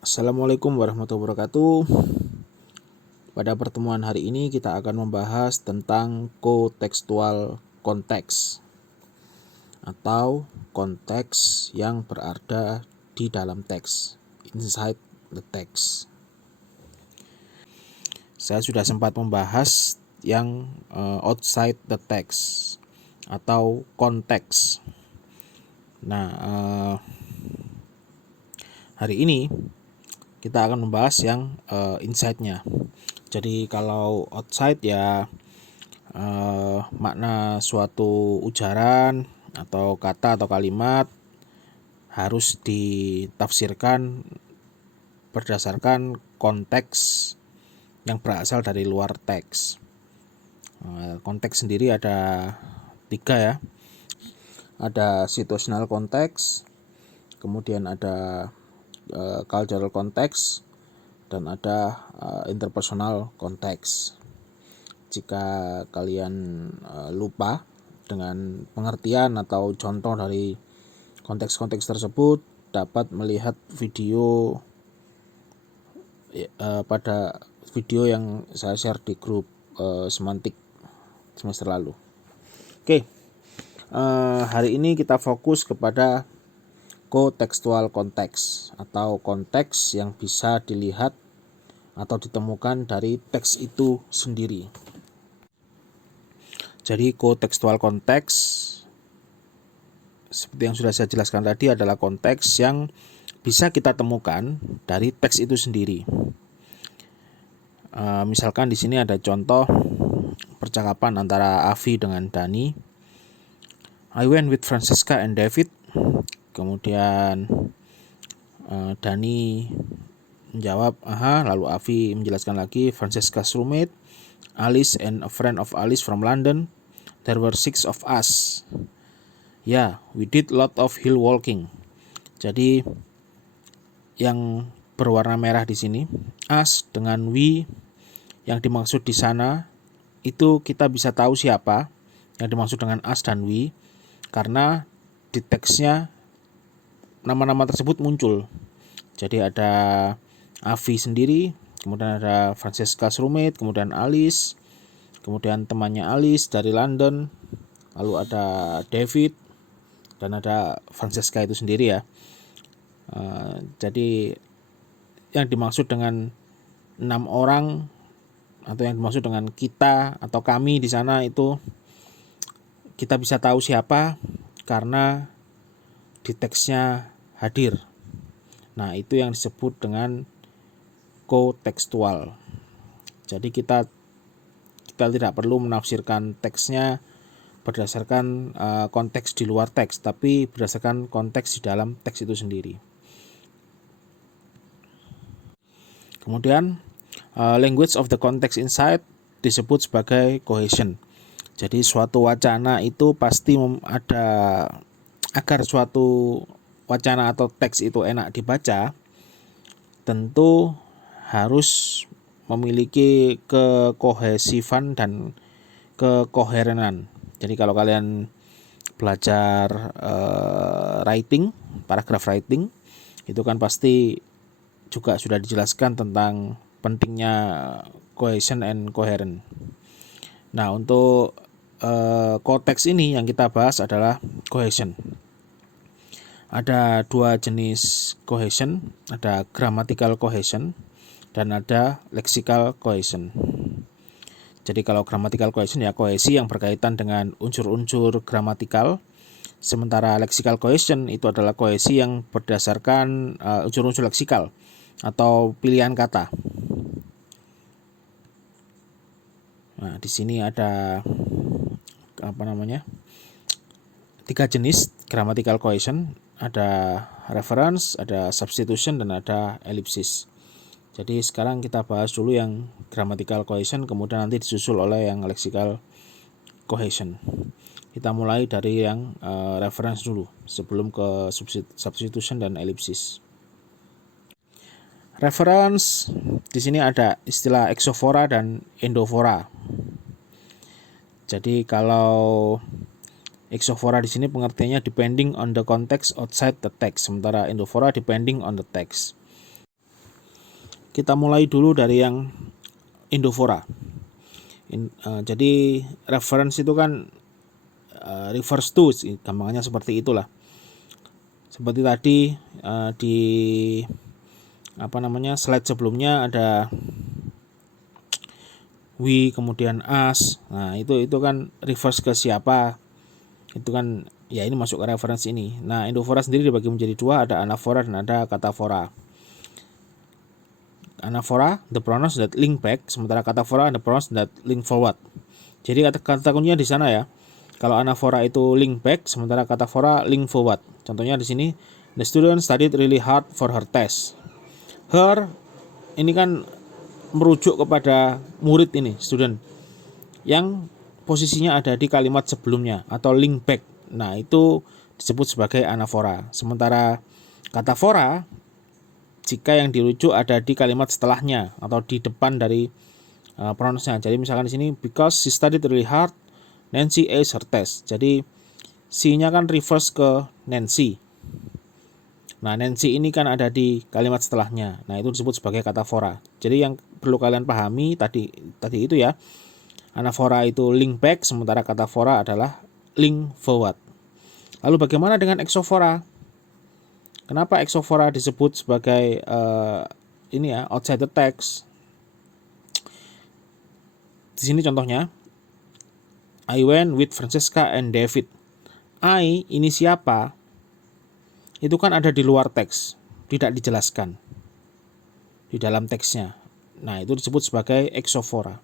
Assalamualaikum warahmatullahi wabarakatuh. Pada pertemuan hari ini kita akan membahas tentang kotekstual konteks atau konteks yang berada di dalam teks, inside the text. Saya sudah sempat membahas yang outside the text atau konteks. Nah, hari ini kita akan membahas yang inside-nya. Jadi kalau outside ya makna suatu ujaran atau kata atau kalimat harus ditafsirkan berdasarkan konteks yang berasal dari luar teks. Konteks sendiri ada 3 ya. Ada situational konteks, kemudian ada cultural konteks, dan ada interpersonal konteks. Jika kalian lupa dengan pengertian atau contoh dari konteks-konteks tersebut, dapat melihat video pada video yang saya share di grup semantik semester lalu. Oke, hari ini kita fokus kepada kotekstual konteks atau konteks yang bisa dilihat atau ditemukan dari teks itu sendiri. Jadi kotekstual konteks seperti yang sudah saya jelaskan tadi adalah konteks yang bisa kita temukan dari teks itu sendiri. Misalkan di sini ada contoh percakapan antara Avi dengan Dani. I went with Francesca and David. Kemudian Dani menjawab, aha, lalu Avi menjelaskan lagi, Francesca's roommate, Alice and a friend of Alice from London. There were 6 of us. Yeah, we did lot of hill walking. Jadi yang berwarna merah di sini, us dengan we, yang dimaksud di sana itu kita bisa tahu siapa yang dimaksud dengan us dan we karena di teksnya nama-nama tersebut muncul. Jadi ada Avi sendiri, kemudian ada Francesca's roommate, kemudian Alice, kemudian temannya Alice dari London, lalu ada David, dan ada Francesca itu sendiri ya. Jadi yang dimaksud dengan 6 orang atau yang dimaksud dengan kita atau kami di sana itu kita bisa tahu siapa karena di teksnya hadir. Nah, itu yang disebut dengan kotekstual. Jadi kita tidak perlu menafsirkan teksnya berdasarkan konteks di luar teks, tapi berdasarkan konteks di dalam teks itu sendiri. Kemudian language of the context inside disebut sebagai cohesion. Jadi suatu wacana itu pasti ada, agar suatu wacana atau teks itu enak dibaca, tentu harus memiliki kekohesifan dan kekoherenan. Jadi kalau kalian belajar writing, paragraph writing, itu kan pasti juga sudah dijelaskan tentang pentingnya cohesion and coherent. Nah, untuk konteks ini yang kita bahas adalah cohesion. Ada 2 jenis cohesion, ada grammatical cohesion dan ada lexical cohesion. Jadi kalau grammatical cohesion ya kohesi yang berkaitan dengan unsur-unsur gramatikal, sementara lexical cohesion itu adalah kohesi yang berdasarkan unsur-unsur leksikal atau pilihan kata. Nah, di sini ada 3 jenis grammatical cohesion, ada reference, ada substitution, dan ada ellipsis. Jadi sekarang kita bahas dulu yang grammatical cohesion, kemudian nanti disusul oleh yang lexical cohesion. Kita mulai dari yang reference dulu sebelum ke substitution dan ellipsis. Reference di sini ada istilah exophora dan endophora. Jadi kalau exophora di sini pengertiannya depending on the context outside the text, sementara endophora depending on the text. kita mulai dulu dari yang Endovora. Jadi reference itu kan refers to, gampangnya seperti itulah. Seperti tadi di slide sebelumnya ada we, kemudian us. Nah, itu kan refers ke siapa. Itu kan ya ini masuk ke reference ini. Nah, Endovora sendiri dibagi menjadi dua, ada anaphora dan ada kataphora. Anaphora, the pronouns that link back, sementara kataphora, the pronouns that link forward. Jadi kata kuncinya di sana ya. Kalau anaphora itu link back, sementara kataphora link forward. Contohnya di sini, the student studied really hard for her test. Her ini kan merujuk kepada murid ini, student, yang posisinya ada di kalimat sebelumnya atau link back. Nah, itu disebut sebagai anaphora. Sementara kataphora jika yang dirujuk ada di kalimat setelahnya atau di depan dari pronouns-nya. Jadi misalkan di sini, because she studied really hard, Nancy aced her test. Jadi she-nya kan refers ke Nancy. Nah, Nancy ini kan ada di kalimat setelahnya. Nah, itu disebut sebagai kataphora. Jadi yang perlu kalian pahami tadi itu ya. Anaphora itu link back, sementara kataphora adalah link forward. Lalu bagaimana dengan exophora? Kenapa exophora disebut sebagai outside the text? Di sini contohnya, I went with Francesca and David. I ini siapa? Itu kan ada di luar teks, tidak dijelaskan di dalam teksnya. Nah, itu disebut sebagai exophora.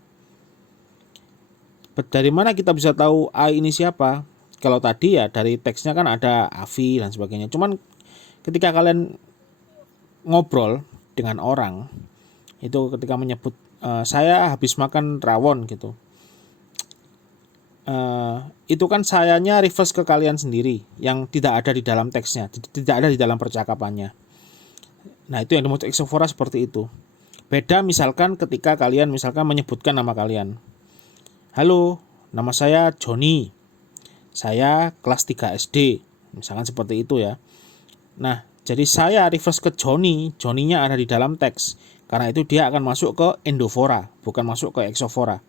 Dari mana kita bisa tahu I ini siapa? Kalau tadi ya dari teksnya kan ada Avi dan sebagainya. Cuman ketika kalian ngobrol dengan orang, itu ketika menyebut saya habis makan rawon gitu, itu kan sayanya refers ke kalian sendiri yang tidak ada di dalam teksnya, tidak ada di dalam percakapannya. Nah, itu yang dimaksud exophora seperti itu. Beda misalkan ketika kalian menyebutkan nama kalian. Halo, nama saya Joni. Saya kelas 3 SD. Misalkan seperti itu ya. Nah, jadi saya refers ke Joni, Joninya ada di dalam teks. Karena itu dia akan masuk ke Endovora, bukan masuk ke exophora.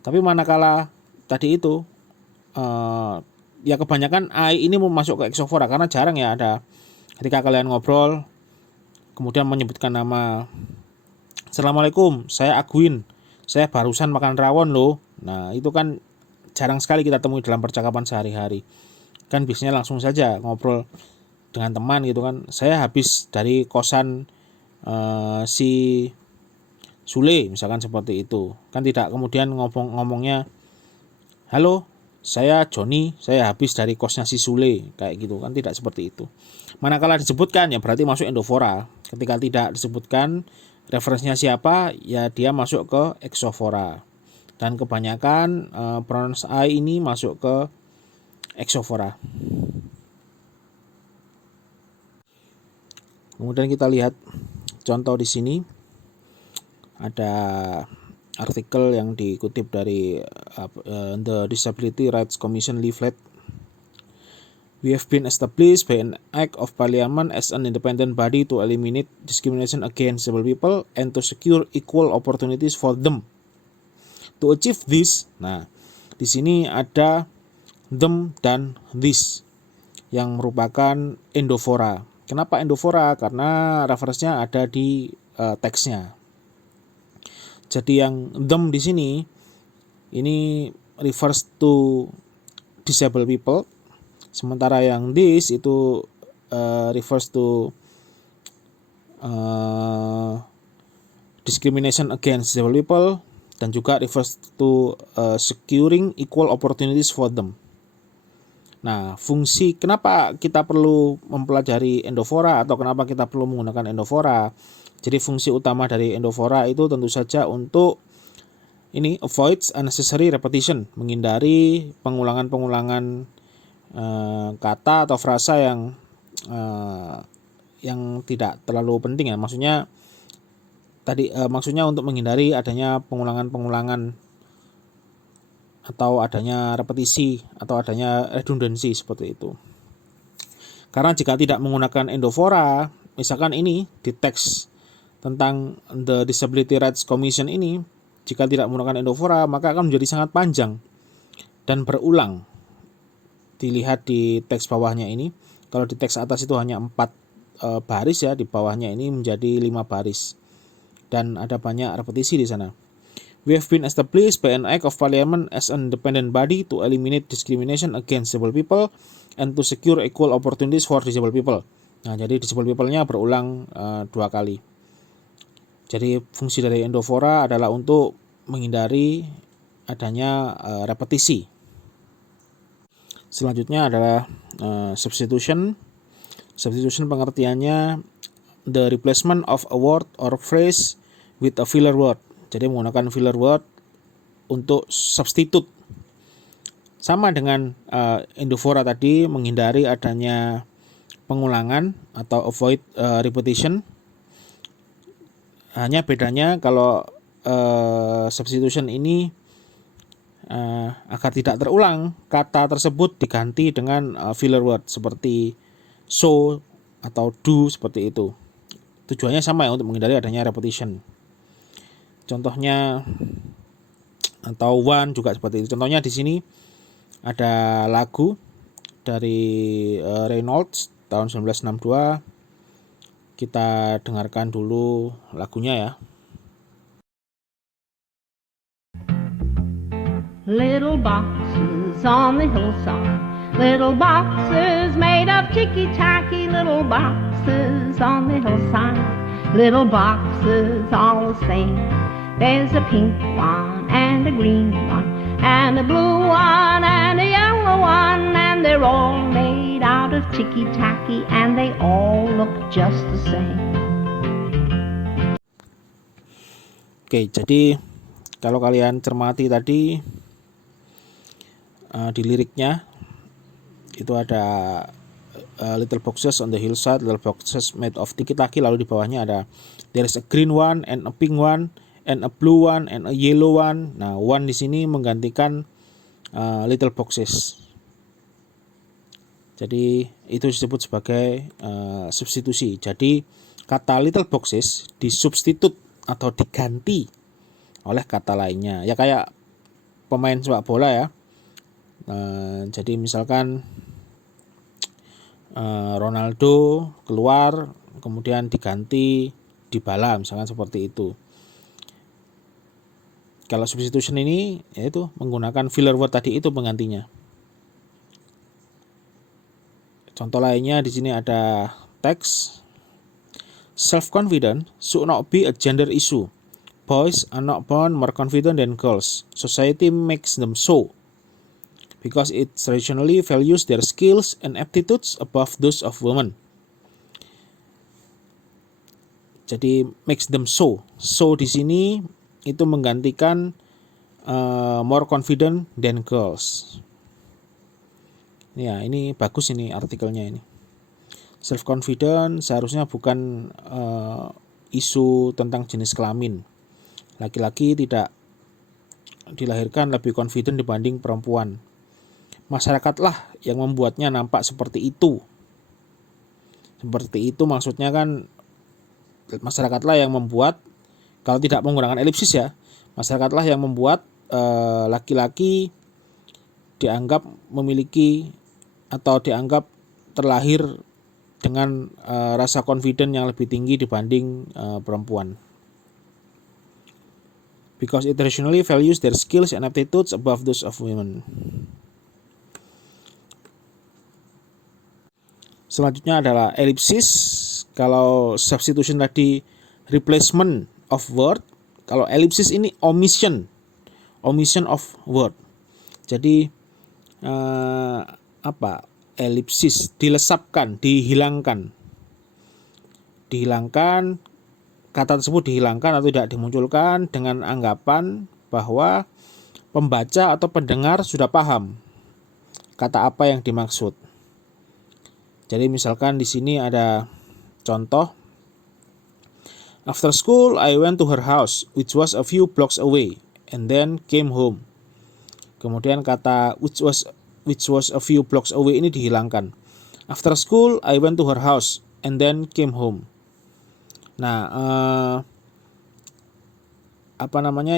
Tapi manakala tadi itu, ya kebanyakan I ini mau masuk ke exophora karena jarang ya ada ketika kalian ngobrol, kemudian menyebutkan nama. Assalamualaikum, saya Agwin. Saya barusan makan rawon loh. Nah, itu kan jarang sekali kita temui dalam percakapan sehari-hari. Kan biasanya langsung saja ngobrol dengan teman gitu kan. Saya habis dari kosan si Sule, misalkan seperti itu. Kan tidak kemudian ngomongnya, halo, saya Joni, saya habis dari kosnya si Sule, kayak gitu kan, tidak seperti itu. Manakala disebutkan ya berarti masuk Endovora. Ketika tidak disebutkan referensinya siapa, ya dia masuk ke exophora. Dan kebanyakan pronouns I ini masuk ke exophora. Kemudian kita lihat contoh di sini. Ada artikel yang dikutip dari The Disability Rights Commission leaflet. We have been established by an act of parliament as an independent body to eliminate discrimination against disabled people and to secure equal opportunities for them. To achieve this, nah di sini ada them dan this yang merupakan Endovora. Kenapa Endovora? Karena referensinya ada di teksnya. Jadi yang them di sini ini refers to disabled people, sementara yang this itu refers to discrimination against disabled people dan juga refers to securing equal opportunities for them. Nah, fungsi kenapa kita perlu mempelajari Endovora atau kenapa kita perlu menggunakan Endovora? Jadi fungsi utama dari Endovora itu tentu saja untuk ini avoids unnecessary repetition, menghindari pengulangan-pengulangan kata atau frasa yang tidak terlalu penting ya. Maksudnya untuk menghindari adanya pengulangan-pengulangan atau adanya repetisi atau adanya redundansi seperti itu. Karena jika tidak menggunakan Endovora, misalkan ini di teks tentang The Disability Rights Commission ini, jika tidak menggunakan endovora, maka akan menjadi sangat panjang dan berulang. Dilihat di teks bawahnya ini, kalau di teks atas itu hanya 4 baris ya, di bawahnya ini menjadi 5 baris. Dan ada banyak repetisi di sana. We have been established by an act of parliament as an independent body to eliminate discrimination against disabled people and to secure equal opportunities for disabled people. Nah, jadi disabled people-nya berulang 2 kali. Jadi fungsi dari endovora adalah untuk menghindari adanya repetisi. Selanjutnya adalah substitution. Substitution pengertiannya the replacement of a word or phrase with a filler word. Jadi menggunakan filler word untuk substitute. Sama dengan endovora tadi, menghindari adanya pengulangan atau avoid repetition. Hanya bedanya kalau substitution ini agar tidak terulang, kata tersebut diganti dengan filler word seperti so atau do, seperti itu. Tujuannya sama ya, untuk menghindari adanya repetition. Contohnya atau one juga seperti itu. Contohnya di sini ada lagu dari Reynolds tahun 1962. Kita dengarkan dulu lagunya ya. Little boxes on the hillside, little boxes made of ticky-tacky, little boxes on the hillside, little boxes all the same. There's a pink one and a green one and a blue one and a yellow one, and they're all made out of ticky-tacky and they all look just the same. Oke, jadi kalau kalian cermati tadi di liriknya itu ada little boxes on the hillside, little boxes made of ticky-tacky, lalu di bawahnya ada there is a green one and a pink one and a blue one and a yellow one. Nah, one di sini menggantikan little boxes. Jadi itu disebut sebagai substitusi. Jadi kata little boxes disubstitut atau diganti oleh kata lainnya. Ya kayak pemain sepak bola ya. Jadi misalkan Ronaldo keluar kemudian diganti Dybala, misalkan seperti itu. Kalau substitution ini yaitu menggunakan filler word tadi itu penggantinya. Contoh lainnya di sini ada teks self-confident should not be a gender issue. Boys are not born more confident than girls. Society makes them so, because it traditionally values their skills and aptitudes above those of women. Jadi makes them so. So di sini itu menggantikan more confident than girls. Ya, ini bagus ini artikelnya ini. Self confident seharusnya bukan isu tentang jenis kelamin. Laki-laki tidak dilahirkan lebih confident dibanding perempuan. Masyarakatlah yang membuatnya nampak seperti itu. Seperti itu maksudnya kan, masyarakatlah yang membuat, kalau tidak menggunakan elipsis ya, masyarakatlah yang membuat laki-laki dianggap memiliki atau dianggap terlahir dengan rasa confident yang lebih tinggi dibanding perempuan. Because it traditionally values their skills and aptitudes above those of women. Selanjutnya adalah elipsis. Kalau substitution tadi replacement of word, kalau elipsis ini omission of word. Jadi elipsis dilesapkan, dihilangkan, kata tersebut dihilangkan atau tidak dimunculkan dengan anggapan bahwa pembaca atau pendengar sudah paham kata apa yang dimaksud. Jadi misalkan di sini ada contoh, after school I went to her house which was a few blocks away and then came home. Kemudian kata which was a few blocks away ini dihilangkan. After school I went to her house and then came home. Nah,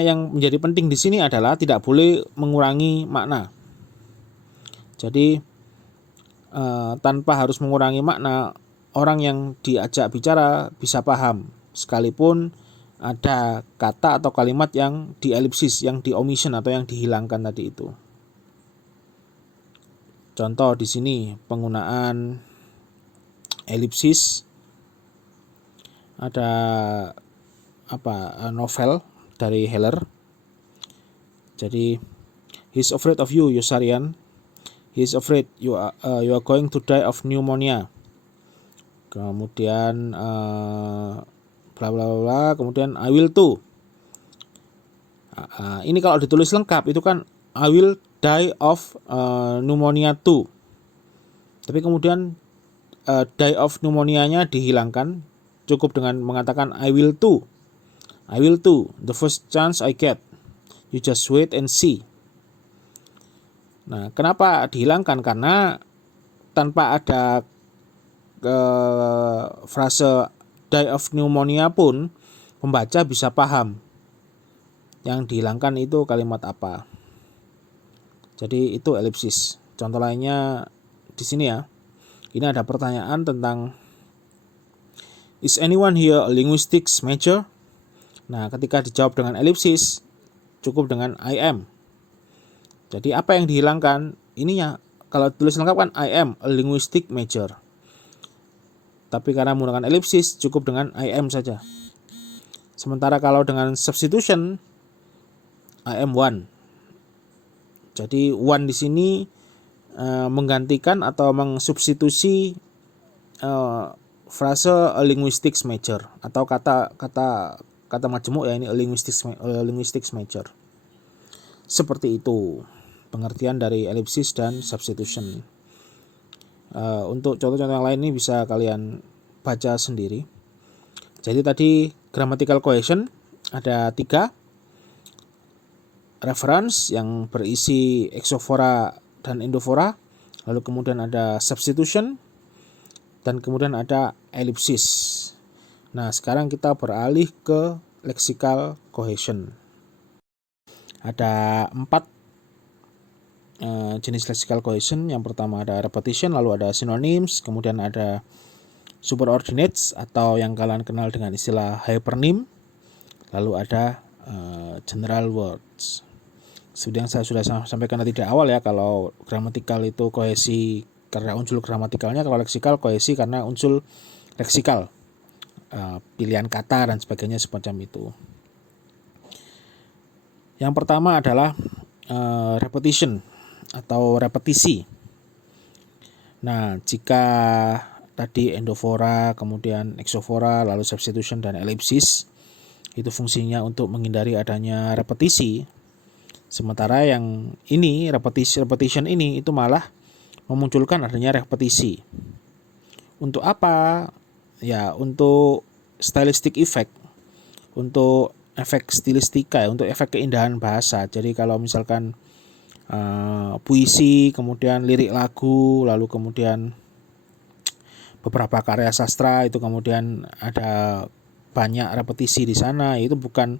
yang menjadi penting di sini adalah tidak boleh mengurangi makna. Jadi tanpa harus mengurangi makna, orang yang diajak bicara bisa paham sekalipun ada kata atau kalimat yang dielipsis, yang di omission atau yang dihilangkan tadi itu. Contoh di sini penggunaan elipsis, ada novel dari Heller. Jadi he's afraid of you, Yossarian. He's afraid you are going to die of pneumonia. Kemudian bla bla bla, kemudian I will too. Ini kalau ditulis lengkap itu kan I will die of pneumonia too. Tapi kemudian die of pneumonia-nya dihilangkan, cukup dengan mengatakan I will too. I will too, the first chance I get. You just wait and see. Nah, kenapa dihilangkan? Karena tanpa ada frase die of pneumonia pun pembaca bisa paham yang dihilangkan itu kalimat apa. Jadi itu elipsis. Contoh lainnya di sini ya. Ini ada pertanyaan tentang is anyone here a linguistics major? Nah, ketika dijawab dengan elipsis cukup dengan I am. Jadi apa yang dihilangkan? Ininya kalau tulis lengkap kan I am a linguistic major. Tapi karena menggunakan elipsis cukup dengan I am saja. Sementara kalau dengan substitution I am one. Jadi one di sini menggantikan atau mengsubstitusi frase a linguistics major atau kata majemuk ya, ini a linguistics major. Seperti itu pengertian dari elipsis dan substitution. Untuk contoh-contoh yang lain ini bisa kalian baca sendiri. Jadi tadi grammatical cohesion ada 3. Reference yang berisi exofora dan endofora, lalu kemudian ada substitution, dan kemudian ada elipsis. Nah, sekarang kita beralih ke lexical cohesion. Ada 4 jenis lexical cohesion. Yang pertama ada repetition, lalu ada synonyms, kemudian ada superordinates atau yang kalian kenal dengan istilah hypernym, lalu ada general words. Seperti yang saya sudah sampaikan tadi di awal ya, kalau gramatikal itu kohesi karena unsur gramatikalnya, kalau leksikal kohesi karena unsur leksikal, pilihan kata dan sebagainya semacam itu. Yang pertama adalah repetition atau repetisi. Nah, jika tadi endofora, kemudian exofora, lalu substitution dan elipsis, itu fungsinya untuk menghindari adanya repetisi. Sementara yang ini, repetition ini itu malah memunculkan adanya repetisi. Untuk apa? Ya, untuk stylistic effect, untuk efek stilistika, untuk efek keindahan bahasa. Jadi kalau misalkan puisi, kemudian lirik lagu, lalu kemudian beberapa karya sastra itu kemudian ada banyak repetisi di sana, itu bukan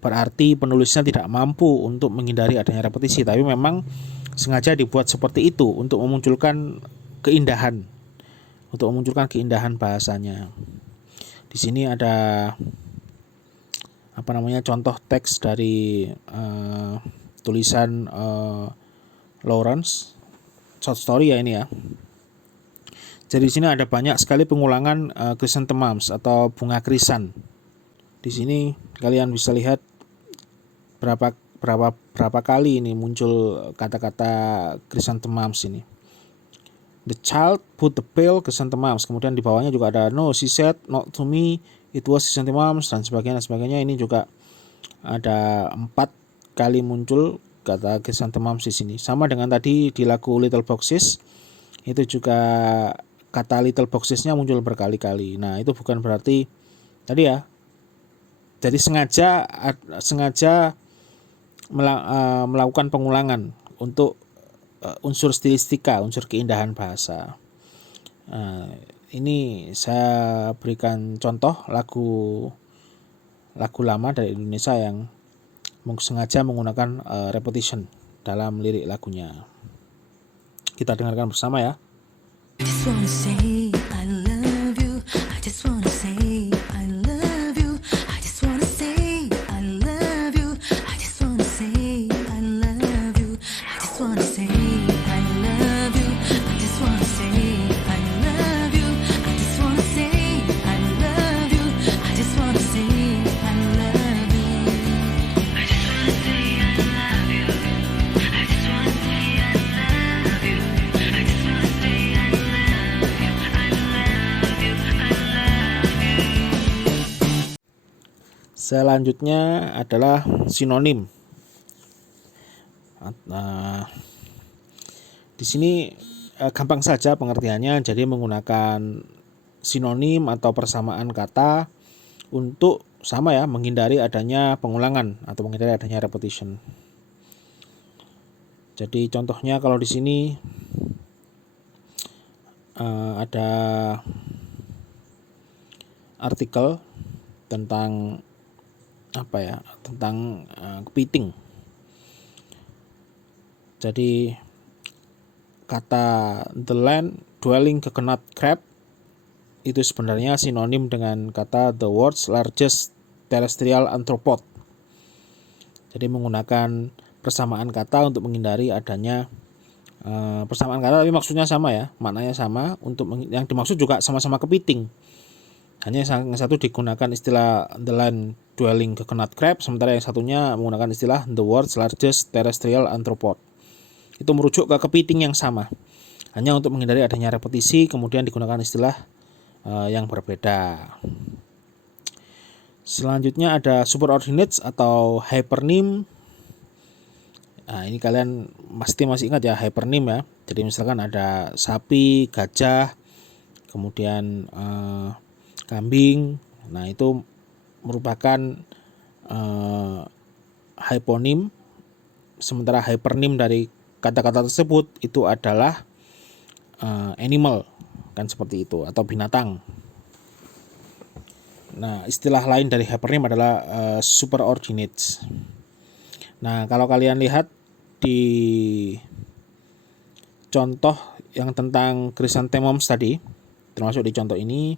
berarti penulisnya tidak mampu untuk menghindari adanya repetisi, tapi memang sengaja dibuat seperti itu untuk memunculkan keindahan, bahasanya. Di sini ada contoh teks dari tulisan Lawrence, short story ya ini ya. Jadi di sini ada banyak sekali pengulangan chrysanthemums atau bunga krisan. Di sini kalian bisa lihat berapa kali ini muncul kata-kata chrysanthemums ini. The child put the pale chrysanthemums. Kemudian di bawahnya juga ada no, she said not to me, it was chrysanthemums, dan sebagainya. Ini juga ada 4 kali muncul kata chrysanthemums di sini. Sama dengan tadi di lagu Little Boxes, itu juga kata little boxes-nya muncul berkali-kali. Nah, itu bukan berarti tadi ya. Jadi sengaja melakukan pengulangan untuk unsur stilistika, unsur keindahan bahasa. ini saya berikan contoh lagu lama dari Indonesia yang sengaja menggunakan repetition dalam lirik lagunya. Kita dengarkan bersama ya. I just wanna say I love you. I just wanna say I love you. I just wanna say I love you. I just wanna say I love you. I just wanna say I love you. I just wanna say I love you. I just wanna say I love you. I just wanna say I love you. I just wanna say I love you. I just wanna say I love you. I just wanna say I love you. I love you. I love you. Selanjutnya adalah sinonim. Nah, di sini gampang saja pengertiannya, jadi menggunakan sinonim atau persamaan kata untuk sama ya, menghindari adanya pengulangan atau menghindari adanya repetition. Jadi contohnya kalau di sini ada artikel tentang tentang kepiting. Jadi kata the land dwelling coconut crab itu sebenarnya sinonim dengan kata the world's largest terrestrial arthropod. Jadi menggunakan persamaan kata untuk menghindari adanya persamaan kata tapi maksudnya sama ya, maknanya sama. Untuk yang dimaksud juga sama-sama kepiting. Hanya yang satu digunakan istilah the land dwelling coconut crab, sementara yang satunya menggunakan istilah the world's largest terrestrial arthropod. Itu merujuk ke kepiting yang sama. Hanya untuk menghindari adanya repetisi, kemudian digunakan istilah yang berbeda. Selanjutnya ada superordinates atau hypernym. Nah, ini kalian pasti masih ingat ya hypernym ya. Jadi misalkan ada sapi, gajah, kemudian kambing. Nah, itu merupakan hyponym. Sementara hypernym dari kata-kata tersebut itu adalah animal, kan seperti itu, atau binatang. Nah, istilah lain dari hypernym adalah superordinates. Nah, kalau kalian lihat di contoh yang tentang chrysanthemums tadi, termasuk di contoh ini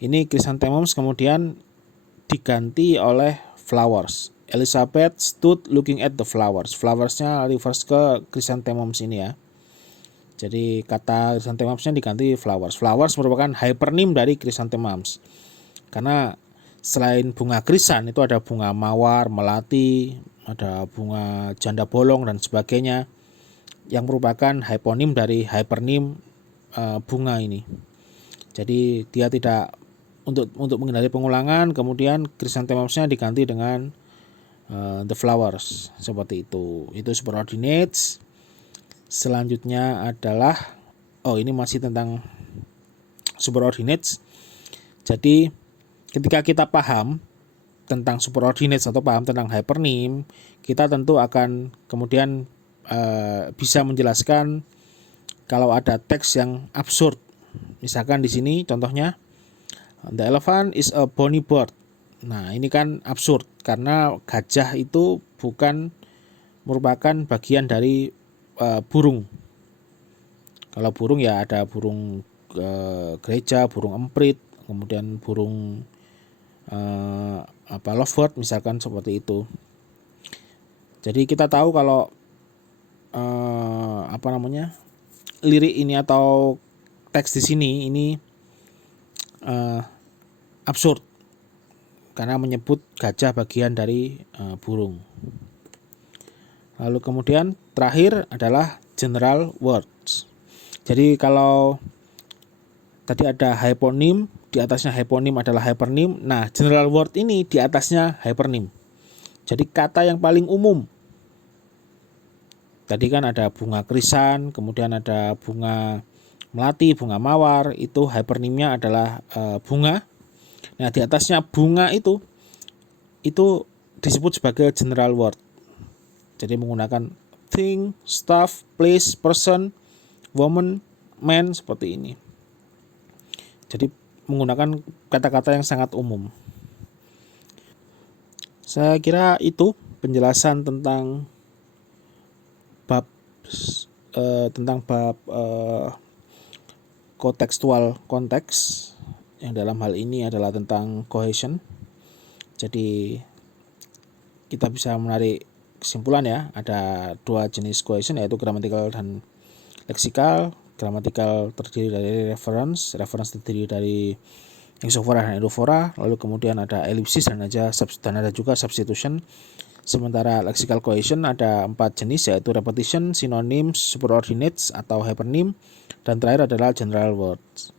chrysanthemums kemudian diganti oleh flowers. Elizabeth stood looking at the flowers. Flowersnya refers ke chrysanthemums ini ya. Jadi kata chrysanthemumsnya diganti flowers. Flowers merupakan hypernym dari chrysanthemums. Karena selain bunga krisan itu ada bunga mawar, melati, ada bunga janda bolong dan sebagainya yang merupakan hyponym dari hypernym bunga ini. Jadi dia tidak untuk menghindari pengulangan, kemudian chrysanthemumsnya diganti dengan the flowers seperti itu. Itu superordinates. Selanjutnya adalah ini masih tentang superordinates. Jadi ketika kita paham tentang superordinates atau paham tentang hypernym, kita tentu akan kemudian bisa menjelaskan kalau ada teks yang absurd. Misalkan di sini contohnya the elephant is a bony bird. Nah, ini kan absurd karena gajah itu bukan merupakan bagian dari burung. Kalau burung ya ada burung gereja, burung emprit, kemudian burung lovebird misalkan seperti itu. Jadi kita tahu kalau lirik ini atau teks di sini ini absurd karena menyebut gajah bagian dari burung. Lalu kemudian terakhir adalah general words. Jadi kalau tadi ada hyponym, di atasnya hyponym adalah hypernym. Nah, general word ini di atasnya hypernym. Jadi kata yang paling umum. Tadi kan ada bunga krisan, kemudian ada bunga melati, bunga mawar, itu hypernymnya adalah bunga. Nah, di atasnya bunga itu disebut sebagai general word. Jadi menggunakan thing, stuff, place, person, woman, man seperti ini. Jadi menggunakan kata-kata yang sangat umum. Saya kira itu penjelasan tentang bab kotekstual konteks, yang dalam hal ini adalah tentang cohesion. Jadi kita bisa menarik kesimpulan ya, ada dua jenis cohesion, yaitu grammatical dan leksikal. Grammatical terdiri dari reference terdiri dari exofora dan endofora, lalu kemudian ada ellipsis dan ada juga substitution. Sementara lexical cohesion ada 4 jenis, yaitu repetition, synonyms, superordinates atau hypernym, dan terakhir adalah general words.